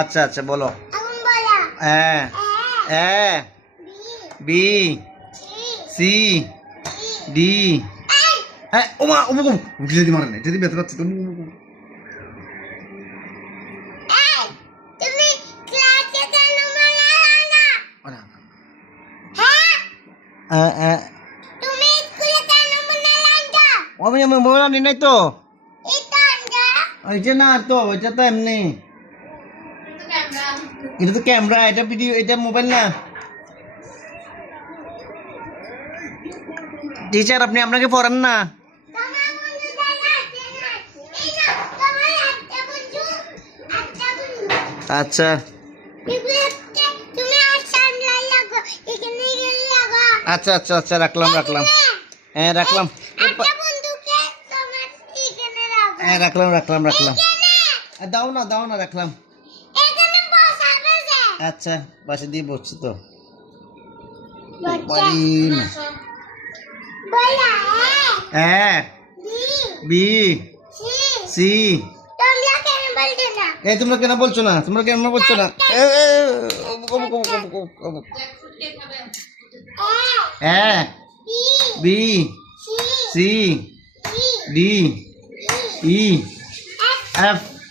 আচ্ছা আচ্ছা বলো। B C D. ওমা যদি মারে যদি ব্যথা পাচ্ছে তো আমি মোবাইল আনি নাই তো, ওইটা না তো, ওইটা তো এমনি, এটা তো ক্যামেরা, এটা ভিডিও, এটা মোবাইল না। টিচার আপনি আপনাকে পড়ান না? আচ্ছা আচ্ছা আচ্ছা আচ্ছা রাখলাম রাখলাম, হ্যাঁ রাখলাম, হ্যাঁ রাখলাম রাখলাম রাখলাম, দাও না রাখলাম। আচ্ছা পাশে দিয়ে বসছি তো বি সি। তোমরা কেন বলছো না, তোমরা কেন বলছো না? B C D E F